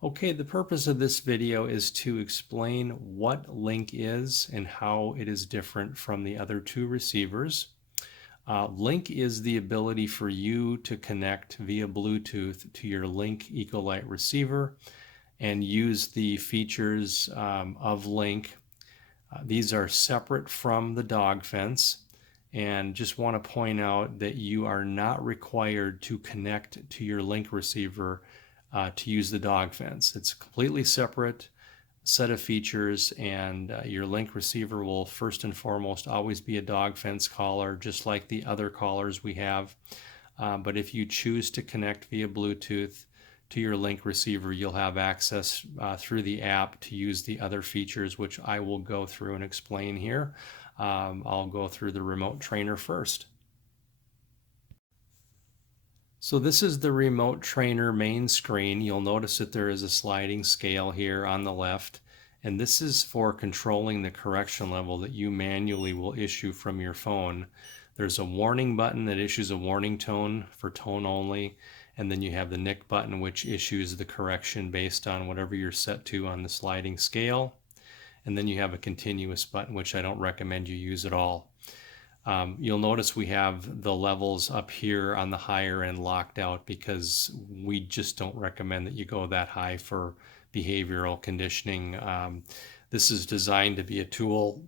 Okay, the purpose of this video is to explain what Link is and how it is different from the other two receivers. Link is the ability for you to connect via Bluetooth to your Link Ecolite receiver and use the features of Link. These are separate from the dog fence, and just want to point out that you are not required to connect to your Link receiver to use the dog fence. It's a completely separate set of features, and your Link receiver will first and foremost always be a dog fence collar, just like the other collars we have. But if you choose to connect via Bluetooth to your Link receiver, you'll have access through the app to use the other features, which I will go through and explain here. I'll go through the remote trainer first. So this is the remote trainer main screen. You'll notice that there is a sliding scale here on the left, and this is for controlling the correction level that you manually will issue from your phone. There's a warning button that issues a warning tone for tone only, and then you have the NIC button, which issues the correction based on whatever you're set to on the sliding scale. And then you have a continuous button, which I don't recommend you use at all. You'll notice we have the levels up here on the higher end locked out because we just don't recommend that you go that high for behavioral conditioning. This is designed to be a tool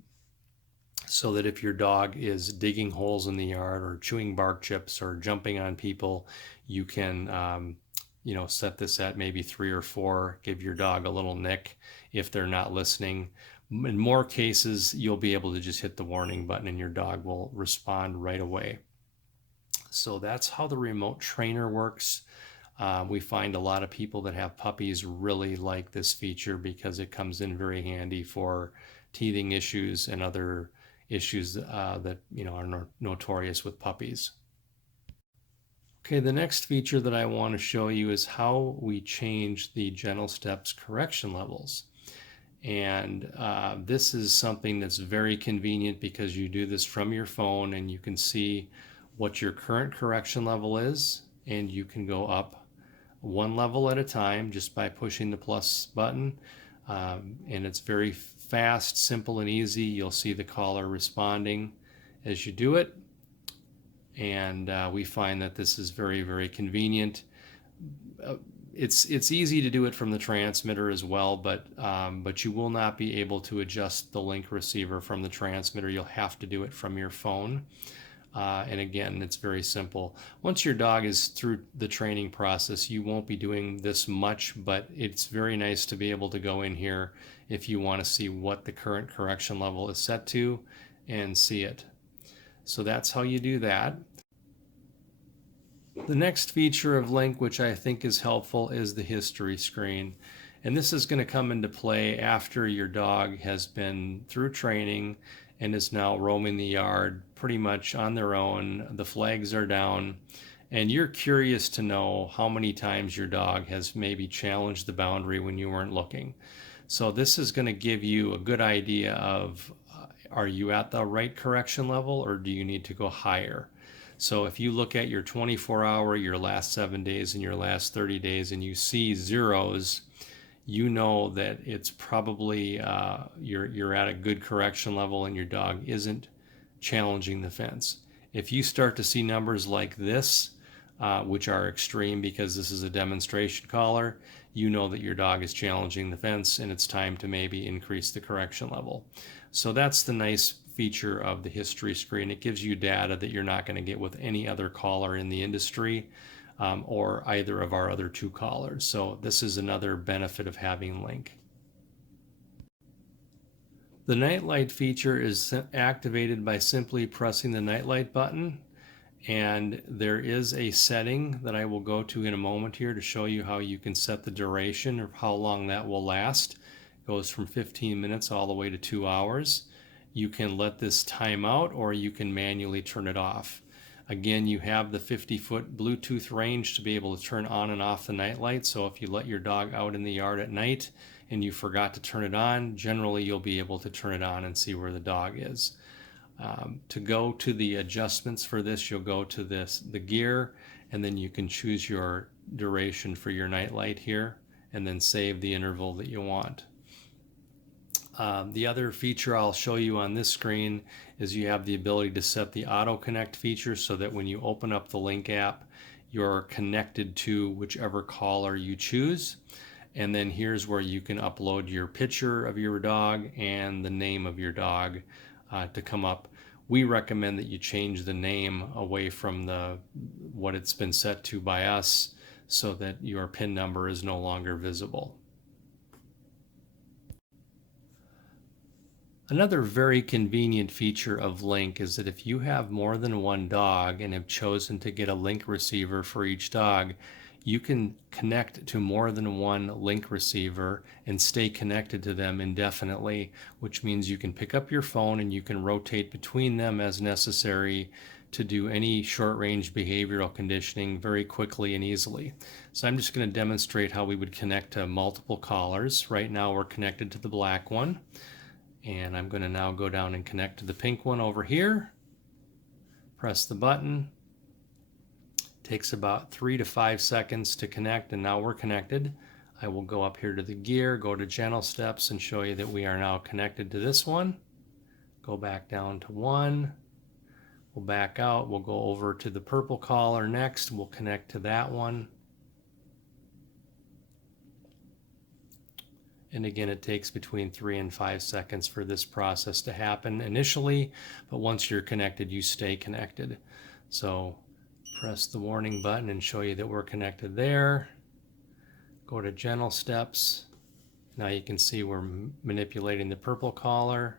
so that if your dog is digging holes in the yard or chewing bark chips or jumping on people, you can set this at maybe 3 or 4, give your dog a little nick if they're not listening. In more cases, you'll be able to just hit the warning button and your dog will respond right away. So that's how the remote trainer works. We find a lot of people that have puppies really like this feature because it comes in very handy for teething issues and other issues that are notorious with puppies. Okay, the next feature that I want to show you is how we change the Gentle Steps correction levels. And this is something that's very convenient because you do this from your phone and you can see what your current correction level is, and you can go up one level at a time just by pushing the plus button. And it's very fast, simple, and easy. You'll see the collar responding as you do it. And we find that this is very, very convenient. It's easy to do it from the transmitter as well, but you will not be able to adjust the Link receiver from the transmitter. You'll have to do it from your phone. And again, it's very simple. Once your dog is through the training process, you won't be doing this much, but it's very nice to be able to go in here if you want to see what the current correction level is set to and see it. So that's how you do that. The next feature of Link, which I think is helpful, is the history screen. And this is going to come into play after your dog has been through training and is now roaming the yard pretty much on their own. The flags are down, and you're curious to know how many times your dog has maybe challenged the boundary when you weren't looking. So this is going to give you a good idea of are you at the right correction level or do you need to go higher? So if you look at your 24-hour, your last 7 days, and your last 30 days, and you see zeros, you know that it's probably you're at a good correction level and your dog isn't challenging the fence. If you start to see numbers like this, which are extreme because this is a demonstration collar, you know that your dog is challenging the fence and it's time to maybe increase the correction level. So that's the nice feature of the history screen. It gives you data that you're not going to get with any other collar in the industry or either of our other two collars. So this is another benefit of having Link. The nightlight feature is activated by simply pressing the nightlight button, and there is a setting that I will go to in a moment here to show you how you can set the duration or how long that will last. It goes from 15 minutes all the way to 2 hours. You can let this time out or you can manually turn it off. Again, you have the 50-foot Bluetooth range to be able to turn on and off the nightlight. So if you let your dog out in the yard at night and you forgot to turn it on, generally you'll be able to turn it on and see where the dog is. To go to the adjustments for this, you'll go to the gear, and then you can choose your duration for your nightlight here. and then save the interval that you want. The other feature I'll show you on this screen is you have the ability to set the auto connect feature so that when you open up the Link app, you're connected to whichever caller you choose. And then here's where you can upload your picture of your dog and the name of your dog to come up. We recommend that you change the name away from what it's been set to by us so that your PIN number is no longer visible. Another very convenient feature of Link is that if you have more than one dog and have chosen to get a Link receiver for each dog, you can connect to more than one Link receiver and stay connected to them indefinitely, which means you can pick up your phone and you can rotate between them as necessary to do any short-range behavioral conditioning very quickly and easily. So I'm just going to demonstrate how we would connect to multiple collars. Right now we're connected to the black one. And I'm going to now go down and connect to the pink one over here. Press the button. Takes about 3 to 5 seconds to connect, and now we're connected. I will go up here to the gear, go to gentle steps, and show you that we are now connected to this one. Go back down to 1. We'll back out. We'll go over to the purple collar next. We'll connect to that one. And again, it takes between 3 and 5 seconds for this process to happen initially, but once you're connected, you stay connected. So press the warning button and show you that we're connected there. Go to gentle steps. Now you can see we're manipulating the purple collar.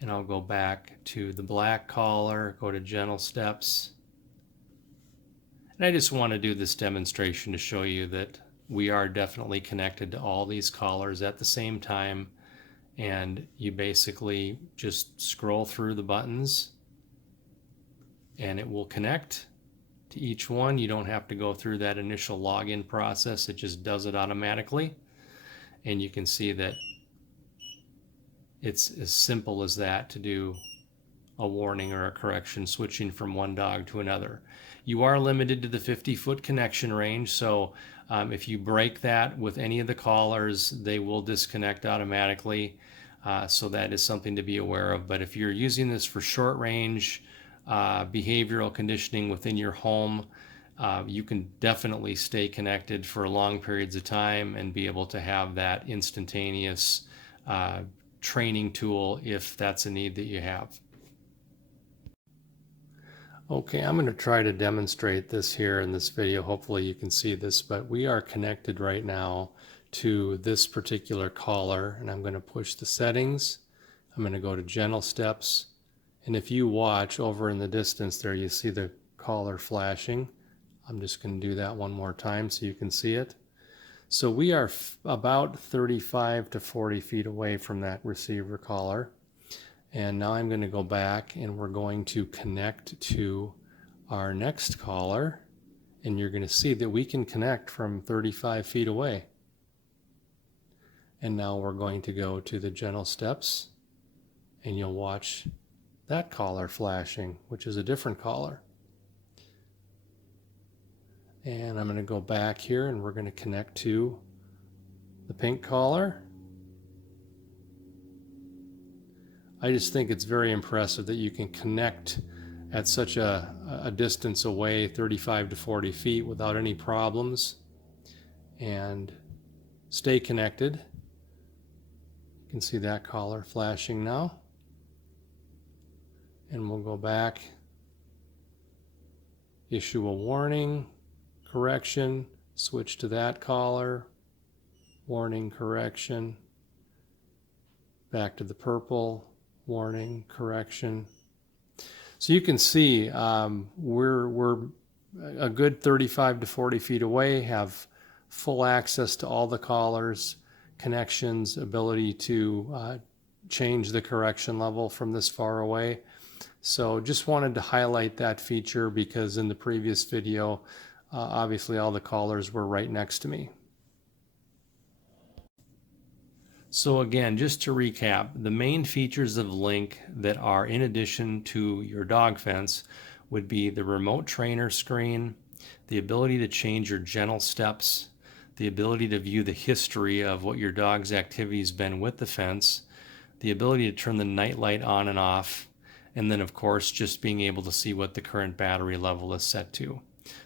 And I'll go back to the black collar, go to gentle steps. And I just want to do this demonstration to show you that we are definitely connected to all these collars at the same time. And you basically just scroll through the buttons and it will connect to each one. You don't have to go through that initial login process. It just does it automatically. And you can see that it's as simple as that to do a warning or a correction switching from one dog to another. You are limited to the 50-foot connection range, so if you break that with any of the collars, they will disconnect automatically. So that is something to be aware of. But if you're using this for short range behavioral conditioning within your home, you can definitely stay connected for long periods of time and be able to have that instantaneous training tool if that's a need that you have. Okay, I'm going to try to demonstrate this here in this video. Hopefully you can see this, but we are connected right now to this particular collar, and I'm going to push the settings. I'm going to go to gentle steps, and if you watch over in the distance there, you see the collar flashing. I'm just going to do that one more time so you can see it. So we are about 35 to 40 feet away from that receiver collar. And now I'm going to go back and we're going to connect to our next collar. And you're going to see that we can connect from 35 feet away. And now we're going to go to the gentle steps and you'll watch that collar flashing, which is a different collar. And I'm going to go back here and we're going to connect to the pink collar. I just think it's very impressive that you can connect at such a distance away, 35 to 40 feet, without any problems and stay connected. You can see that collar flashing now. And we'll go back, issue a warning, correction, switch to that collar, warning, correction, back to the purple, warning, correction. So you can see we're a good 35 to 40 feet away, have full access to all the collars, connections, ability to change the correction level from this far away. So just wanted to highlight that feature because in the previous video, obviously all the collars were right next to me. So again, just to recap, the main features of Link that are in addition to your dog fence would be the remote trainer screen, the ability to change your gentle steps, the ability to view the history of what your dog's activity has been with the fence, the ability to turn the night light on and off, and then of course just being able to see what the current battery level is set to.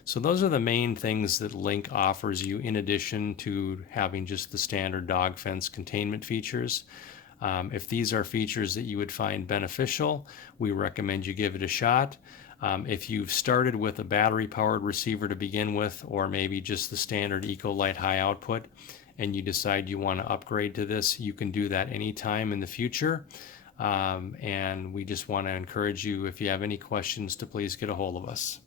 So those are the main things that Link offers you in addition to having just the standard dog fence containment features. If these are features that you would find beneficial, we recommend you give it a shot. If you've started with a battery powered receiver to begin with, or maybe just the standard Ecolite high output, and you decide you want to upgrade to this, you can do that anytime in the future. And we just want to encourage you, if you have any questions, to please get a hold of us.